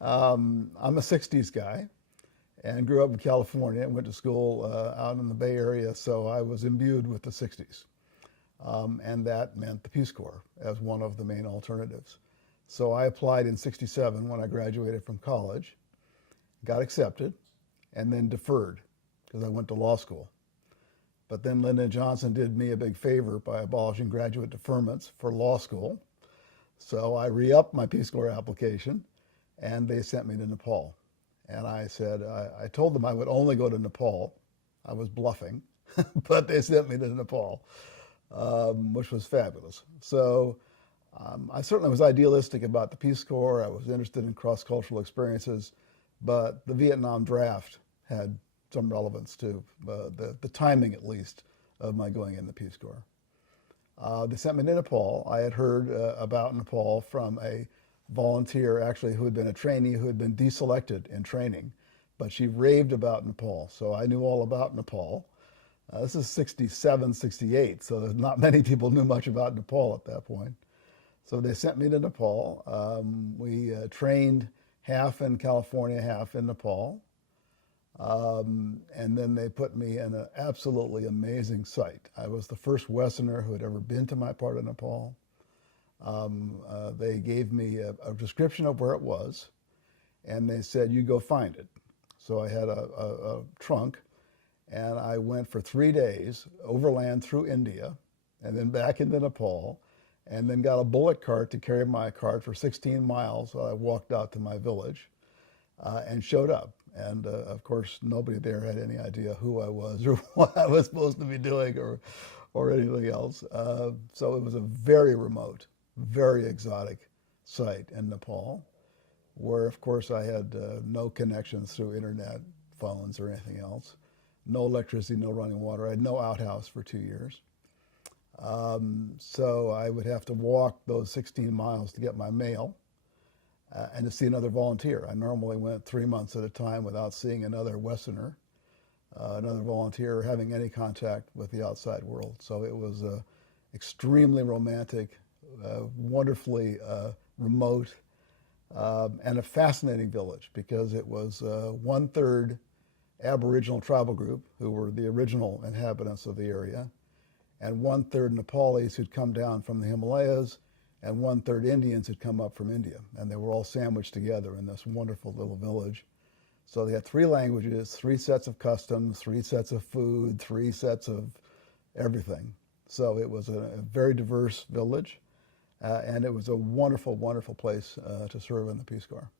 I'm a 60s guy and grew up in California and went to school out in the Bay Area, so I was imbued with the 60s. And that meant the Peace Corps as one of the main alternatives. So I applied in 67 when I graduated from college, got accepted, and then deferred because I went to law school. But then Lyndon Johnson did me a big favor by abolishing graduate deferments for law school. So I re-upped my Peace Corps application, and they sent me to Nepal. And I said, I told them I would only go to Nepal. I was bluffing, but they sent me to Nepal, which was fabulous. So I certainly was idealistic about the Peace Corps. I was interested in cross-cultural experiences, but the Vietnam draft had some relevance to the timing, at least, of my going in the Peace Corps. They sent me to Nepal. I had heard about Nepal from a volunteer, actually, who had been a trainee who had been deselected in training, but she raved about Nepal. So I knew all about Nepal. This is 67, 68, so there's not many people knew much about Nepal at that point. So they sent me to Nepal. We trained half in California, half in Nepal. And then they put me in an absolutely amazing site. I was the first Westerner who had ever been to my part of Nepal. They gave me a description of where it was, and they said, you go find it. So I had a trunk, and I went for 3 days overland through India, and then back into Nepal, and then got a bullock cart to carry my cart for 16 miles. So I walked out to my village and showed up. And of course, nobody there had any idea who I was or what I was supposed to be doing or anything else. So it was a very remote, very exotic site in Nepal, where of course I had no connections through internet, phones, or anything else. No electricity, no running water. I had no outhouse for 2 years. So I would have to walk those 16 miles to get my mail. And to see another volunteer. I normally went 3 months at a time without seeing another Westerner, another volunteer, or having any contact with the outside world. So it was extremely romantic, wonderfully remote, and a fascinating village because it was 1/3 aboriginal tribal group who were the original inhabitants of the area, and 1/3 Nepalese who'd come down from the Himalayas, and 1/3 Indians had come up from India, and they were all sandwiched together in this wonderful little village. So they had 3 languages, 3 sets of customs, 3 sets of food, 3 sets of everything. So it was a very diverse village, and it was a wonderful, wonderful place to serve in the Peace Corps.